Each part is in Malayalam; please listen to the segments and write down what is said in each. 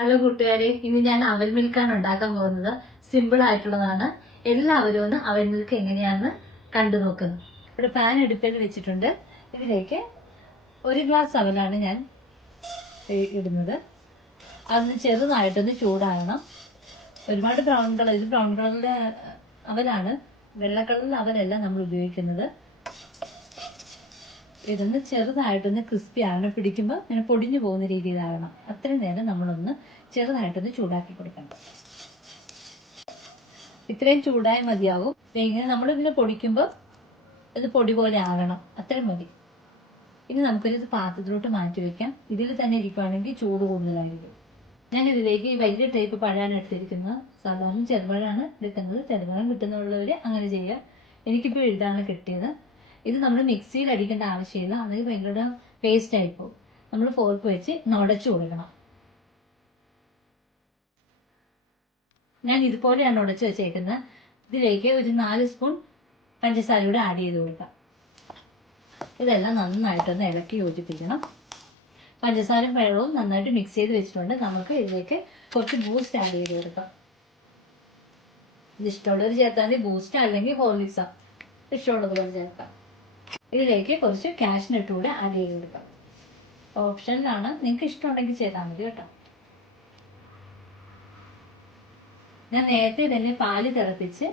ഹലോ കൂട്ടുകാരെ, ഇന്ന് ഞാൻ അവൽ മിൽക്കാണ് ഉണ്ടാക്കാൻ പോകുന്നത്. സിമ്പിൾ ആയിട്ടുള്ളതാണ്. എല്ലാവരും ഒന്ന് അവൽ മിൽക്ക് എങ്ങനെയാണെന്ന് കണ്ടു നോക്കുന്നു. ഇവിടെ പാൻ അടുപ്പിൽ വെച്ചിട്ടുണ്ട്. ഇതിലേക്ക് 1 ഗ്ലാസ് അവലാണ് ഞാൻ ഇടുന്നത്. അതൊന്ന് ചെറുതായിട്ടൊന്ന് ചൂടാകണം. ഒരുപാട് ബ്രൗൺ കളർ, ഇത് ബ്രൗൺ കളറിലെ അവലാണ്, വെള്ള കളറിലെ അവലല്ല നമ്മൾ ഉപയോഗിക്കുന്നത്. ഇതൊന്ന് ചെറുതായിട്ടൊന്ന് ക്രിസ്പി ആകണം. പിടിക്കുമ്പോൾ ഇങ്ങനെ പൊടിഞ്ഞു പോകുന്ന രീതിയിലാകണം. അത്രയും നേരം നമ്മളൊന്ന് ചെറുതായിട്ടൊന്ന് ചൂടാക്കി കൊടുക്കണം. ഇത്രയും ചൂടായി മതിയാവും. ഇങ്ങനെ നമ്മളിതിനെ പൊടിക്കുമ്പോൾ ഇത് പൊടി പോലെ ആകണം. അത്രയും മതി. ഇനി നമുക്കൊരു പാത്രത്തിലോട്ട് മാറ്റി വെക്കാം. ഇതിൽ തന്നെ ഇരിക്കുകയാണെങ്കിൽ ചൂട് കൂടുതലായിരിക്കും. ഞാൻ ഇതിലേക്ക് വലിയ ടൈപ്പ് പഴമാണ് എടുത്തിരിക്കുന്നത്. സാധാരണ ചെറുപഴമാണ് എടുക്കുന്നത്. ചെറുപഴം കിട്ടുന്നുള്ളവർ അങ്ങനെ ചെയ്യുക. എനിക്കിപ്പോൾ ഇതാണ് കിട്ടിയത്. ഇത് നമ്മൾ മിക്സിയിൽ അടിക്കേണ്ട ആവശ്യമില്ല. അത് ഭയങ്കര പേസ്റ്റ് ആയിപ്പോവും. നമ്മൾ ഫോർക്ക് വെച്ച് ഉടച്ചു കൊടുക്കണം. ഞാൻ ഇതുപോലെയാണ് ഉടച്ചു വെച്ചേക്കുന്നത്. ഇതിലേക്ക് ഒരു 4 സ്പൂൺ പഞ്ചസാര കൂടെ ആഡ് ചെയ്ത് കൊടുക്കാം. ഇതെല്ലാം നന്നായിട്ടൊന്ന് ഇളക്കി യോജിപ്പിക്കണം. പഞ്ചസാരയും വെള്ളവും നന്നായിട്ട് മിക്സ് ചെയ്ത് വെച്ചിട്ടുണ്ട്. നമുക്ക് ഇതിലേക്ക് കുറച്ച് ബൂസ്റ്റ് ആഡ് ചെയ്ത് കൊടുക്കാം. ഇത് ഇഷ്ടമുള്ളവർ ചേർത്താൽ ബൂസ്റ്റ് അല്ലെങ്കിൽ ഹോർലിക്സ ഇഷ്ടമുള്ളതുപോലെ ചേർക്കാം. ഇതിലേക്ക് കുറച്ച് കാഷ്നട്ട് കൂടെ ആഡ് ചെയ്ത് കൊടുക്കാം. ഓപ്ഷനിലാണ്, നിങ്ങൾക്ക് ഇഷ്ടമുണ്ടെങ്കിൽ ചെയ്താൽ മതി കേട്ടോ. ഞാൻ നേരത്തെ തന്നെ പാല് തിളപ്പിച്ച്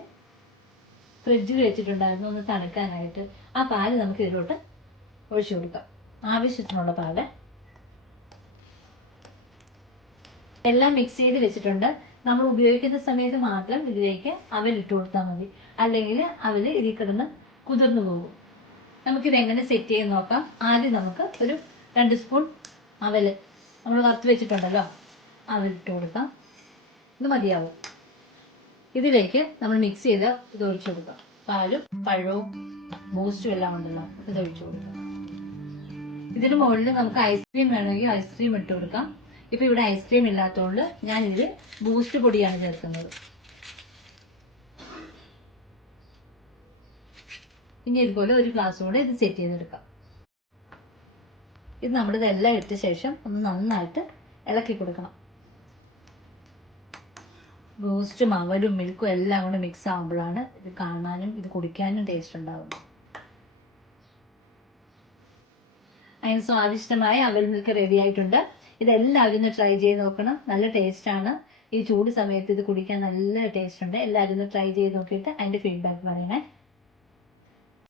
ഫ്രിഡ്ജിൽ വെച്ചിട്ടുണ്ടായിരുന്നു ഒന്ന് തണുക്കാനായിട്ട്. ആ പാല് നമുക്ക് ഇതിലോട്ട് ഒഴിച്ചു കൊടുക്കാം. ആവശ്യത്തിനുള്ള പാല്. എല്ലാം മിക്സ് ചെയ്ത് വെച്ചിട്ടുണ്ട്. നമ്മൾ ഉപയോഗിക്കുന്ന സമയത്ത് മാത്രം ഇതിലേക്ക് അവലിട്ട് കൊടുത്താൽ മതി. അല്ലെങ്കിൽ അവൽ ഇതിൽ കിടന്ന് കുതിർന്നു പോകും. നമുക്കിത് എങ്ങനെ സെറ്റ് ചെയ്ത് നോക്കാം. ആദ്യം നമുക്ക് ഒരു 2 സ്പൂൺ അവൽ നമ്മൾ വറുത്ത് വെച്ചിട്ടുണ്ടല്ലോ, അവലിട്ട് കൊടുക്കാം. ഇത് മതിയാവും. ഇതിലേക്ക് നമ്മൾ മിക്സ് ചെയ്ത് ഇത് ഒഴിച്ചു കൊടുക്കാം. പാലും പഴവും ബൂസ്റ്റും എല്ലാം ഉണ്ടല്ലോ, ഇത് ഒഴിച്ചു കൊടുക്കാം. ഇതിന് മുകളിൽ നമുക്ക് ഐസ്ക്രീം വേണമെങ്കിൽ ഐസ്ക്രീം ഇട്ട് കൊടുക്കാം. ഇപ്പം ഇവിടെ ഐസ്ക്രീം ഇല്ലാത്തതുകൊണ്ട് ഞാനിതിൽ ബൂസ്റ്റ് പൊടിയാണ് ചേർക്കുന്നത്. ഇനി ഇതുപോലെ ഒരു ഗ്ലാസ് കൂടെ ഇത് സെറ്റ് ചെയ്തെടുക്കാം. ഇത് നമ്മളിതെല്ലാം ഇട്ട ശേഷം ഒന്ന് നന്നായിട്ട് ഇളക്കി കൊടുക്കണം. ബൂസ്റ്റും അവലും മിൽക്കും എല്ലാം കൂടെ മിക്സ് ആകുമ്പോഴാണ് ഇത് കാണാനും ഇത് കുടിക്കാനും ടേസ്റ്റ് ഉണ്ടാകുന്നത്. അതിന് സ്വാദിഷ്ടമായ അവൽ മിൽക്ക് റെഡി ആയിട്ടുണ്ട്. ഇതെല്ലാവരും ഒന്ന് ട്രൈ ചെയ്ത് നോക്കണം. നല്ല ടേസ്റ്റാണ്. ഈ ചൂട് സമയത്ത് ഇത് കുടിക്കാൻ നല്ല ടേസ്റ്റ് ഉണ്ട്. എല്ലാവരും ഒന്ന് ട്രൈ ചെയ്ത് നോക്കിയിട്ട് അതിൻ്റെ ഫീഡ്ബാക്ക് പറയണേ.